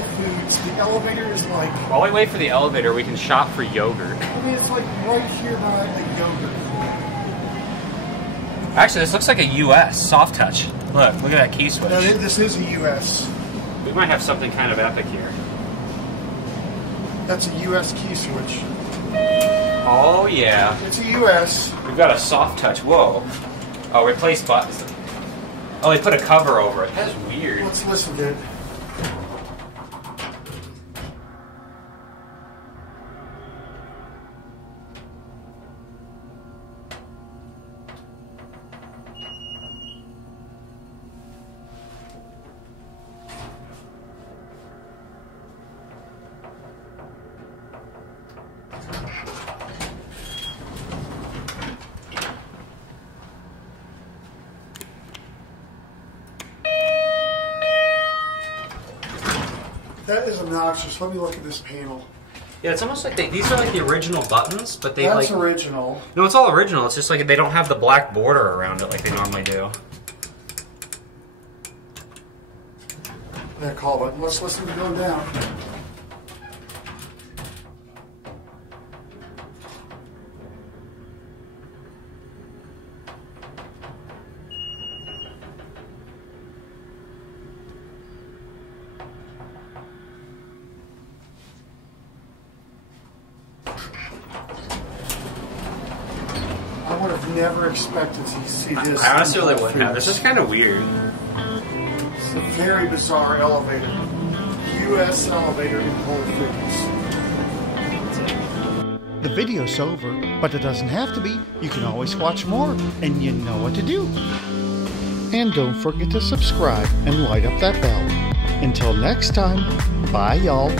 Whole Foods. The elevator is like... While we wait for the elevator, we can shop for yogurt. I mean, it's like right here behind the yogurt. Actually, this looks like a US soft touch. Look at that key switch. No, this is a US. We might have something kind of epic here. That's a US key switch. Oh yeah. It's a US. We've got a soft touch. Whoa. Oh, replace buttons. Oh, they put a cover over it. That's weird. Let's listen to it. That is obnoxious. Let me look at this panel. Yeah, it's almost like these are like the original buttons, but they That's original. No, it's all original. It's just like they don't have the black border around it like they normally do. That call button. Let's listen to it going down. I would have never expected to see this. I honestly really wouldn't have. This is kind of weird. It's a very bizarre elevator. US elevator in Whole Foods. The video's over, but it doesn't have to be. You can always watch more, and you know what to do. And don't forget to subscribe and light up that bell. Until next time, bye y'all.